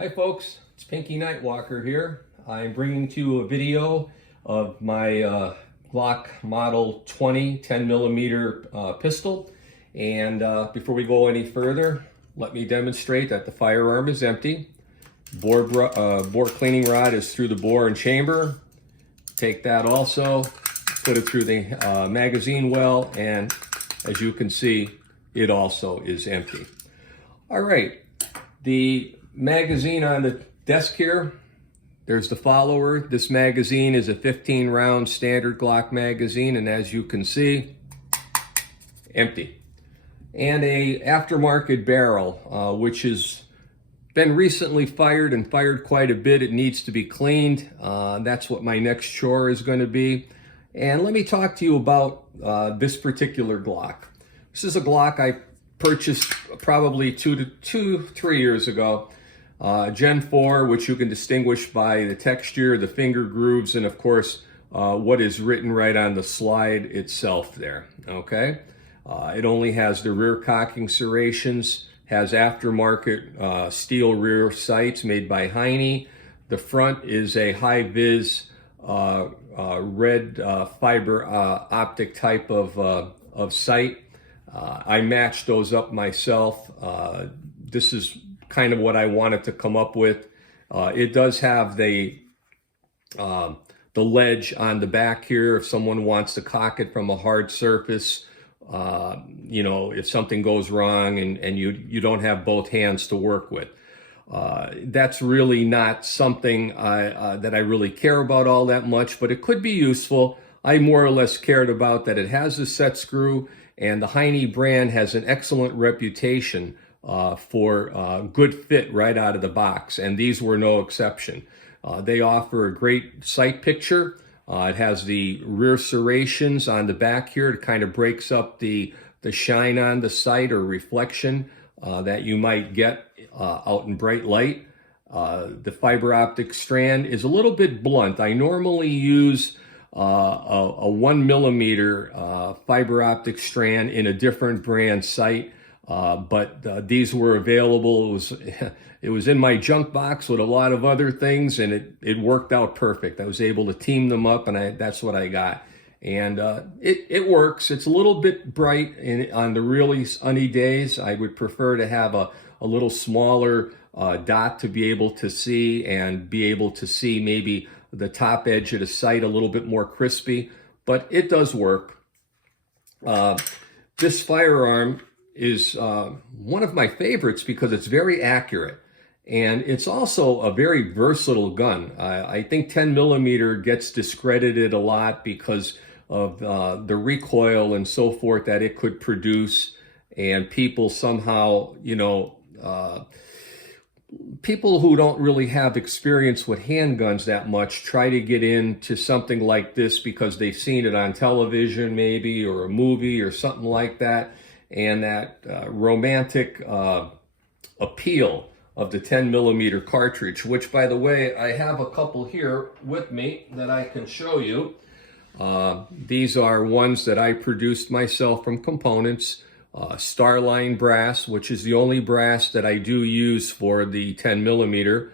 Hi folks, it's Pinky Nightwalker here. I'm bringing to you a video of my Glock Model 20 10mm pistol. And before we go any further, let me demonstrate that the firearm is empty. Bore cleaning rod is through the bore and chamber. Take that also, put it through the magazine well, and as you can see, it also is empty. All right, the magazine on the desk here, there's the follower. This magazine is a 15-round standard Glock magazine, and as you can see, empty. And a aftermarket barrel, which has been recently fired and fired quite a bit. It needs to be cleaned. That's what my next chore is going to be. And let me talk to you about this particular Glock. This is a Glock I purchased probably 3 years ago. Gen 4, which you can distinguish by the texture, the finger grooves, and of course, what is written right on the slide itself there, okay? It only has the rear cocking serrations, has aftermarket steel rear sights made by Heine. The front is a high-vis red fiber optic type of sight. I matched those up myself. This is kind of what I wanted to come up with. It does have the ledge on the back here if someone wants to cock it from a hard surface. You know, if something goes wrong and you don't have both hands to work with. That's really not something that I really care about all that much, but it could be useful. I more or less cared about that it has a set screw, and the Heine brand has an excellent reputation for good fit right out of the box, and these were no exception. They offer a great sight picture. It has the rear serrations on the back here. It kind of breaks up the shine on the sight or reflection that you might get out in bright light. The fiber optic strand is a little bit blunt. I normally use a 1mm fiber optic strand in a different brand sight. But these were available. It was in my junk box with a lot of other things, and it worked out perfect. I was able to team them up, and that's what I got. And it works. It's a little bit bright on the really sunny days. I would prefer to have a little smaller dot to be able to see, and be able to see maybe the top edge of the sight a little bit more crispy, but it does work. This firearm is one of my favorites because it's very accurate, and it's also a very versatile gun. I think 10mm gets discredited a lot because of the recoil and so forth that it could produce, and people somehow, you know, people who don't really have experience with handguns that much try to get into something like this because they've seen it on television maybe, or a movie or something like that. And that romantic appeal of the 10mm cartridge, which, by the way, I have a couple here with me that I can show you. These are ones that I produced myself from components. Starline brass, which is the only brass that I do use for the 10mm.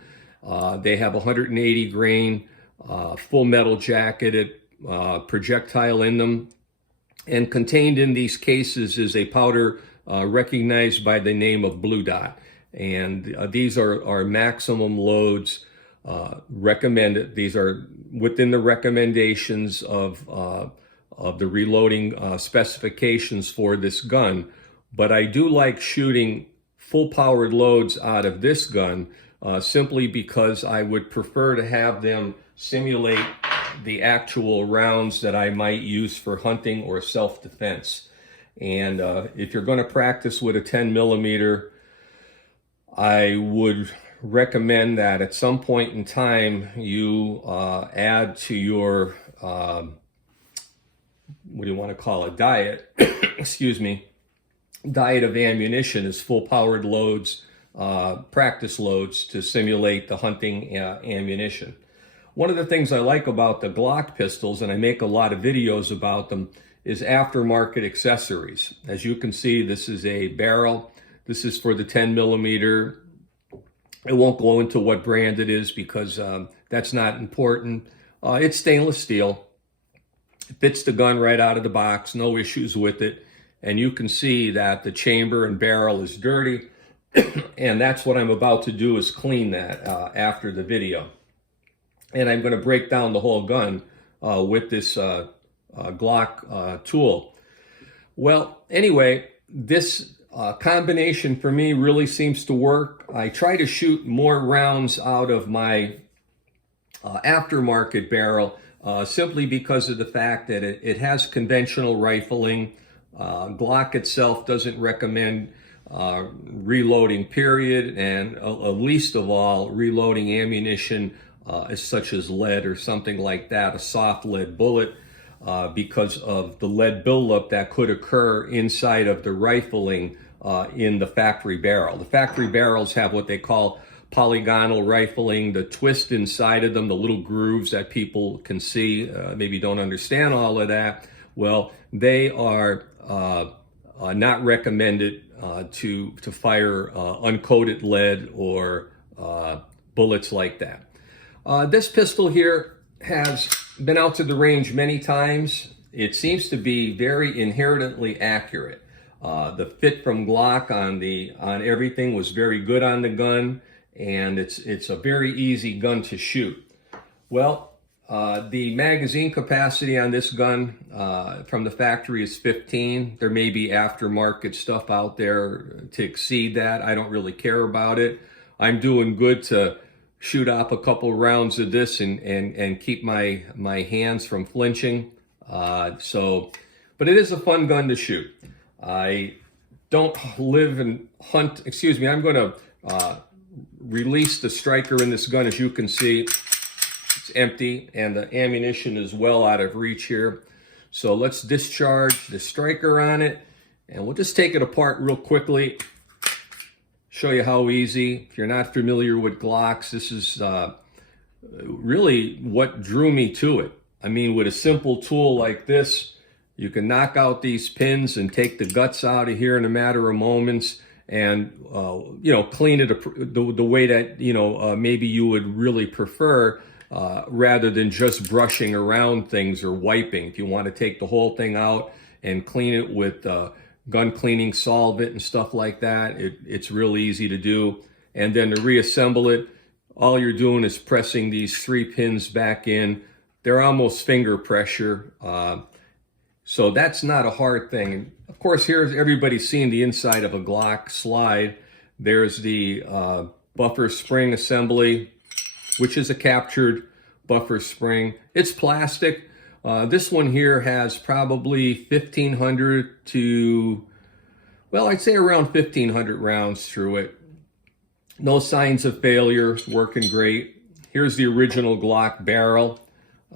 They have 180 grain, full metal jacketed projectile in them. And contained in these cases is a powder recognized by the name of Blue Dot. And these are maximum loads recommended. These are within the recommendations of the reloading specifications for this gun. But I do like shooting full powered loads out of this gun simply because I would prefer to have them simulate the actual rounds that I might use for hunting or self-defense. And if you're going to practice with a 10mm, I would recommend that at some point in time you add to your what do you want to call it, diet excuse me, diet of ammunition is full powered loads, practice loads to simulate the hunting ammunition. One of the things I like about the Glock pistols, and I make a lot of videos about them, is aftermarket accessories. As you can see, this is a barrel. This is for the 10mm. I won't go into what brand it is because that's not important. It's stainless steel. It fits the gun right out of the box, no issues with it. And you can see that the chamber and barrel is dirty. And that's what I'm about to do, is clean that after the video. And I'm going to break down the whole gun with this Glock tool. Well, anyway, this combination for me really seems to work. I try to shoot more rounds out of my aftermarket barrel simply because of the fact that it has conventional rifling. Glock itself doesn't recommend reloading, period, and least of all reloading ammunition such as lead or something like that, a soft lead bullet, because of the lead buildup that could occur inside of the rifling in the factory barrel. The factory barrels have what they call polygonal rifling, the twist inside of them, the little grooves that people can see, maybe don't understand all of that. Well, they are not recommended to fire uncoated lead or bullets like that. This pistol here has been out to the range many times. It seems to be very inherently accurate. The fit from Glock on everything was very good on the gun, and it's a very easy gun to shoot. Well, the magazine capacity on this gun from the factory is 15. There may be aftermarket stuff out there to exceed that. I don't really care about it. I'm doing good to shoot off a couple rounds of this and keep my hands from flinching. But it is a fun gun to shoot. I don't live and hunt. Excuse me. I'm going to release the striker in this gun. As you can see, it's empty and the ammunition is well out of reach here. So let's discharge the striker on it, and we'll just take it apart real quickly. Show you how easy. If you're not familiar with Glocks, this is really what drew me to it. I mean, with a simple tool like this, you can knock out these pins and take the guts out of here in a matter of moments, and clean it the way that maybe you would really prefer, rather than just brushing around things or wiping. If you want to take the whole thing out and clean it with gun cleaning solvent and stuff like that, it's real easy to do. And then to reassemble it, all you're doing is pressing these 3 pins back in. They're almost finger pressure, so that's not a hard thing. And of course, here's everybody's seen the inside of a Glock slide. There's the buffer spring assembly, which is a captured buffer spring. It's plastic. This one here has probably 1,500 to, well, I'd say around 1,500 rounds through it. No signs of failure, working great. Here's the original Glock barrel.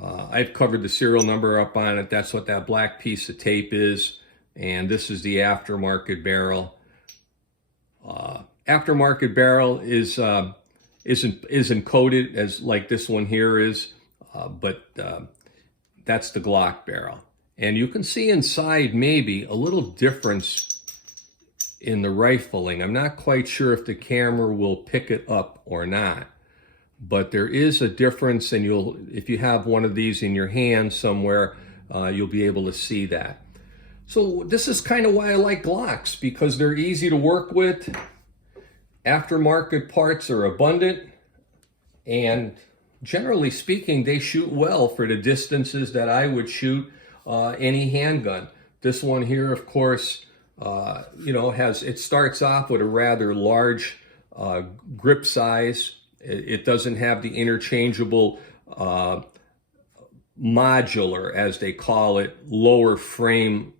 I've covered the serial number up on it. That's what that black piece of tape is. And this is the aftermarket barrel. Aftermarket barrel isn't coated as like this one here is, but that's the Glock barrel. And you can see inside maybe a little difference in the rifling. I'm not quite sure if the camera will pick it up or not, but there is a difference, and if you have one of these in your hand somewhere, you'll be able to see that. So this is kind of why I like Glocks, because they're easy to work with. Aftermarket parts are abundant, and generally speaking, they shoot well for the distances that I would shoot any handgun. This one here, of course, it starts off with a rather large grip size. It doesn't have the interchangeable modular, as they call it, lower frame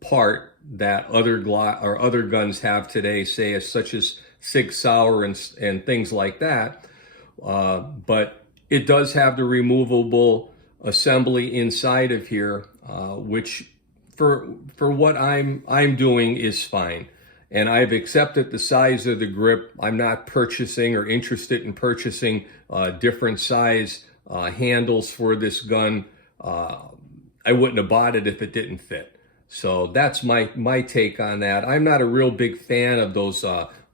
part that other Glock or other guns have today, such as Sig Sauer and things like that. But it does have the removable assembly inside of here, which for what I'm doing is fine. And I've accepted the size of the grip. I'm not purchasing or interested in purchasing different size handles for this gun. I wouldn't have bought it if it didn't fit. So that's my take on that. I'm not a real big fan of those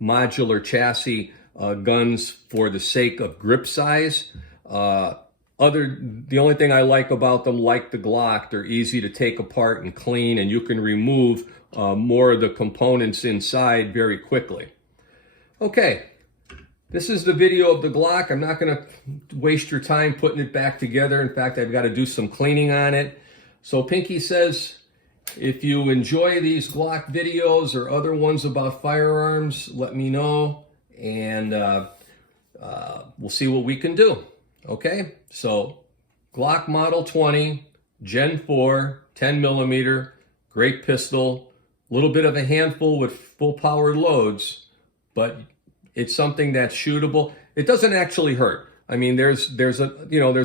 modular chassis guns for the sake of grip size. The only thing I like about them, like the Glock, they're easy to take apart and clean, and you can remove more of the components inside very quickly. Okay, this is the video of the Glock. I'm not going to waste your time putting it back together. In fact, I've got to do some cleaning on it. So Pinky says, if you enjoy these Glock videos or other ones about firearms, let me know, and we'll see what we can do. Okay, so Glock Model 20, Gen 4, 10 millimeter, great pistol, a little bit of a handful with full power loads, but it's something that's shootable. It doesn't actually hurt. I mean, there's a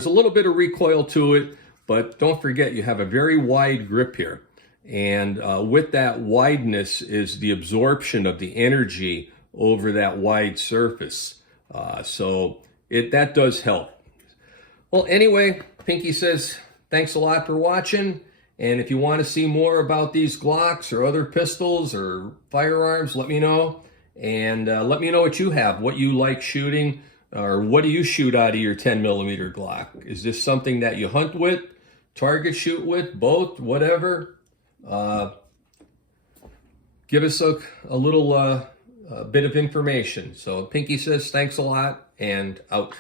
little bit of recoil to it, but don't forget you have a very wide grip here, and with that wideness is the absorption of the energy over that wide surface. So that does help. Well, anyway, Pinky says, thanks a lot for watching. And if you want to see more about these Glocks or other pistols or firearms, let me know. And let me know what you have, what you like shooting, or what do you shoot out of your 10 millimeter Glock? Is this something that you hunt with, target shoot with, both, whatever? Give us a little bit of information. So Pinky says, thanks a lot, and out.